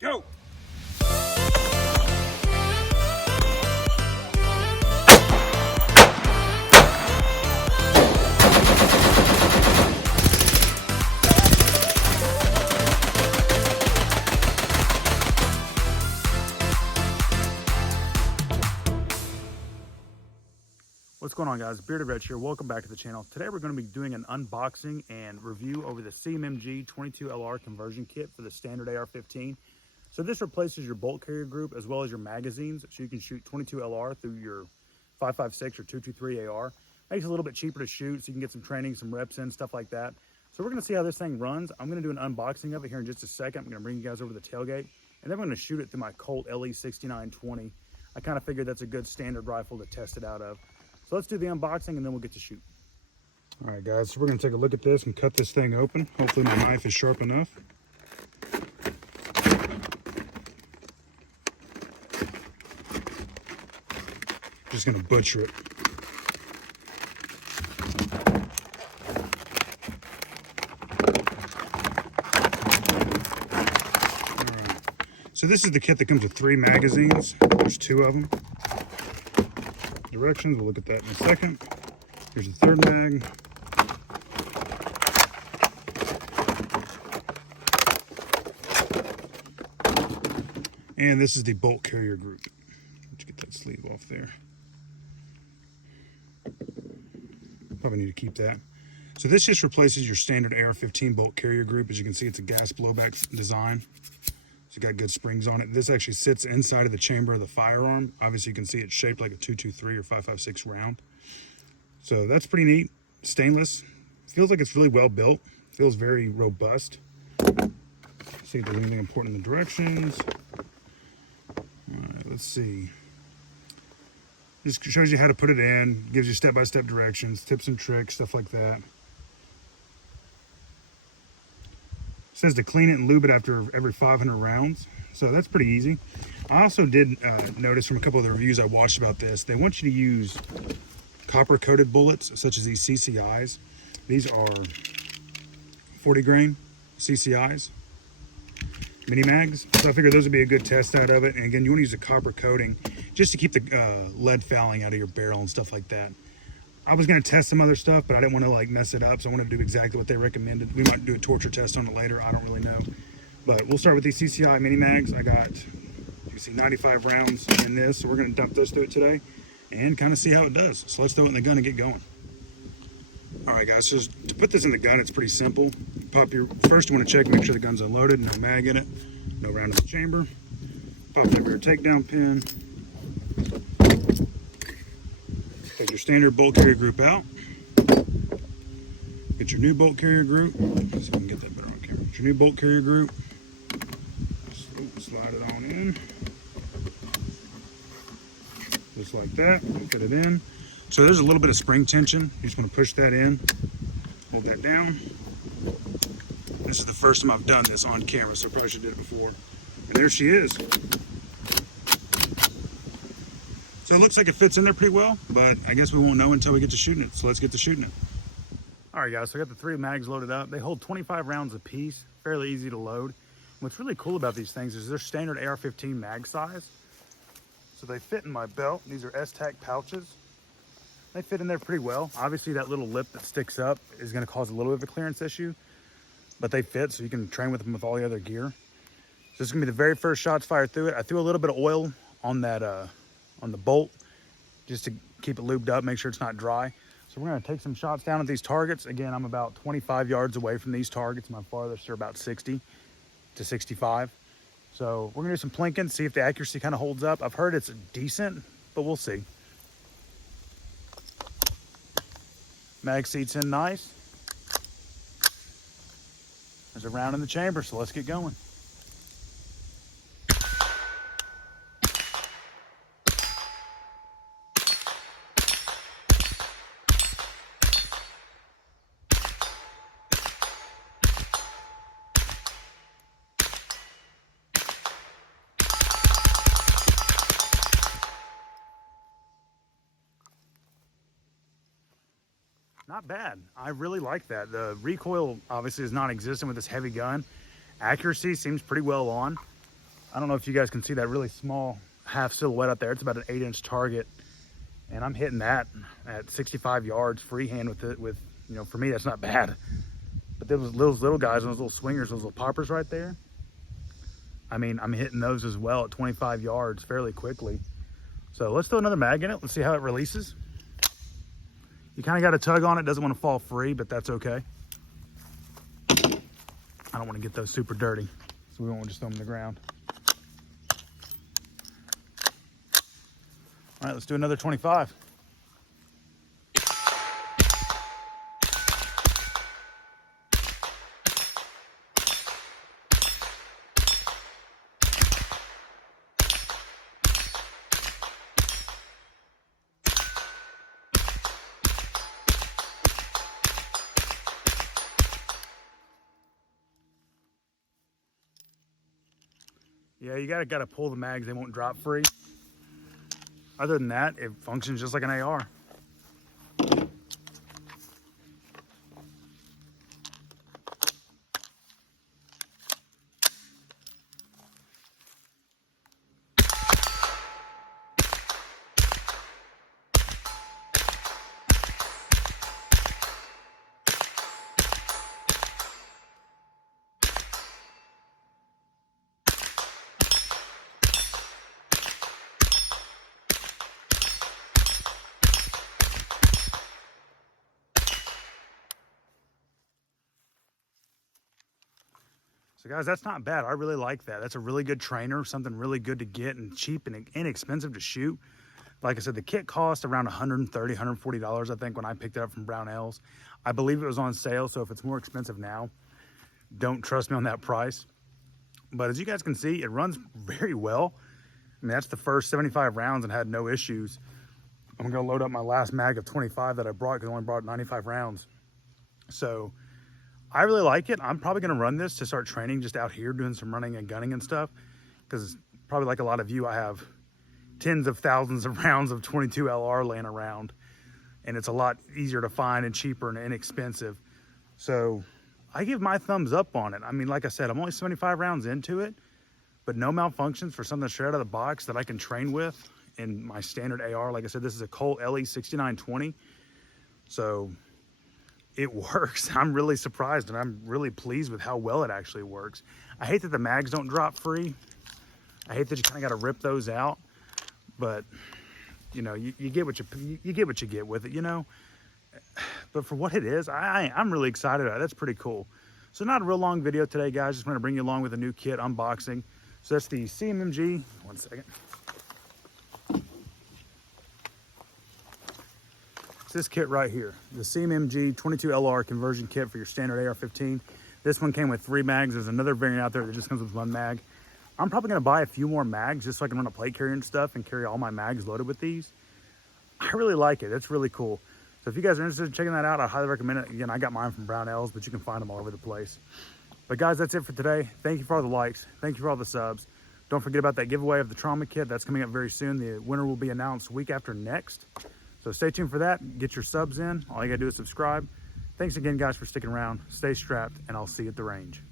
Go! What's going on, guys? Bearded Rich here. Welcome back to the channel. Today we're going to be doing an unboxing and review over the CMMG 22LR conversion kit for the standard AR-15. So this replaces your bolt carrier group as well as your magazines, so you can shoot 22LR through your 5.56 or 223 AR. Makes it a little bit cheaper to shoot, so you can get some training, some reps in, stuff like that. So we're going to see how this thing runs. I'm going to do an unboxing of it here in just a second. I'm going to bring you guys over to the tailgate, and then I'm going to shoot it through my Colt LE6920. I kind of figured that's a good standard rifle to test it out of. So let's do the unboxing and then we'll get to shoot. All right, guys, so we're going to take a look at this and cut this thing open. Hopefully my knife is sharp enough. Just going to butcher it. All right. So this is the kit that comes with 3 magazines. There's 2 of them. Directions, we'll look at that in a second. Here's the 3rd mag. And this is the bolt carrier group. Let's get that sleeve off there. Probably need to keep that. So this just replaces your standard AR-15 bolt carrier group. As you can see, it's a gas blowback design. It's got good springs on it. This actually sits inside of the chamber of the firearm. Obviously, you can see it's shaped like a 223 or 5.56 round. So that's pretty neat. Stainless. Feels like it's really well built. Feels very robust. See if there's anything important in the directions. All right, let's see. Just shows you how to put it in. Gives you step-by-step directions, tips and tricks, stuff like that. It says to clean it and lube it after every 500 rounds. So that's pretty easy. I also did notice from a couple of the reviews I watched about this, they want you to use copper coated bullets, such as these CCIs. These are 40 grain CCIs, mini mags. So I figured those would be a good test out of it. And again, you want to use a copper coating just to keep the lead fouling out of your barrel and stuff like that. I was going to test some other stuff, but I didn't want to like mess it up, so I wanted to do exactly what they recommended. We might do a torture test on it later. I don't really know. But we'll start with these CCI mini mags. I got, you can see 95 rounds in this, so we're going to dump those through it today and kind of see how it does. So let's throw it in the gun and get going. All right, guys, so to put this in the gun, it's pretty simple. Pop your, first you want to check, make sure the gun's unloaded, no mag in it, no round in the chamber. Pop that rear takedown pin. Take your standard bolt carrier group out. Get your new bolt carrier group. See if we can get that better on camera. Get your new bolt carrier group. Slide it on in. Just like that. Fit it in. So there's a little bit of spring tension. You just want to push that in. Hold that down. This is the first time I've done this on camera, so I probably should have did it before. And there she is. So it looks like it fits in there pretty well, but I guess we won't know until we get to shooting it. So let's get to shooting it. All right, guys, so I got the 3 mags loaded up. They hold 25 rounds apiece, fairly easy to load. And what's really cool about these things is they're standard AR-15 mag size. So they fit in my belt. These are S-Tac pouches. They fit in there pretty well. Obviously, that little lip that sticks up is going to cause a little bit of a clearance issue, but they fit, so you can train with them with all the other gear. So this is going to be the very first shots fired through it. I threw a little bit of oil on that on the bolt just to keep it lubed up, make sure it's not dry. So we're going to take some shots down at these targets. Again, I'm about 25 yards away from these targets. My farthest are about 60 to 65. So we're going to do some plinking, see if the accuracy kind of holds up. I've heard it's decent, but we'll see. Mag seats in nice. There's a round in the chamber, so let's get going. Not bad. I really like that. The recoil obviously is non-existent with this heavy gun. Accuracy seems pretty well on. I don't know if you guys can see that really small half silhouette out there. It's about an 8-inch target, and I'm hitting that at 65 yards freehand with it. With, you know, for me, that's not bad. But those little guys, those little swingers, those little poppers right there, I mean, I'm hitting those as well at 25 yards fairly quickly. So let's throw another mag in it. Let's see how it releases. You kind of got to tug on it. Doesn't want to fall free, but that's okay. I don't want to get those super dirty, so we won't just throw them on the ground. All right, let's do another 25. Yeah, you gotta pull the mags. They won't drop free. Other than that, it functions just like an AR. So guys, that's not bad. I really like that. That's a really good trainer, something really good to get and cheap and inexpensive to shoot. Like I said, the kit cost around $130, $140, I think, when I picked it up from Brownells. I believe it was on sale, so if it's more expensive now, don't trust me on that price. But as you guys can see, it runs very well. I mean, that's the first 75 rounds and had no issues. I'm gonna load up my last mag of 25 that I brought because I only brought 95 rounds. So I really like it. I'm probably gonna run this to start training just out here, doing some running and gunning and stuff. Because probably like a lot of you, I have tens of thousands of rounds of 22 LR laying around. And it's a lot easier to find and cheaper and inexpensive. So I give my thumbs up on it. I mean, like I said, I'm only 75 rounds into it, but no malfunctions for something straight out of the box that I can train with in my standard AR. Like I said, this is a Colt LE 6920. So it works. I'm really surprised and I'm really pleased with how well it actually works. I hate that the mags don't drop free. I hate that you kind of got to rip those out, but you know, you get what you get what you get with it, you know. But for what it is, I'm really excited about it. That's pretty cool. So not a real long video today, guys. Just want to bring you along with a new kit unboxing. So that's the CMMG. One second. This kit right here, the CMMG 22LR conversion kit for your standard AR-15. This one came with 3 mags. There's another variant out there that just comes with 1 mag. I'm probably gonna buy a few more mags just so I can run a plate carrier and stuff and carry all my mags loaded with these. I really like it. It's really cool. So if you guys are interested in checking that out, I highly recommend it. Again, I got mine from Brownells, but you can find them all over the place. But guys, that's it for today. Thank you for all the likes. Thank you for all the subs. Don't forget about that giveaway of the trauma kit. That's coming up very soon. The winner will be announced week after next. So stay tuned for that. Get your subs in. All you gotta do is subscribe. Thanks again, guys, for sticking around. Stay strapped, and I'll see you at the range.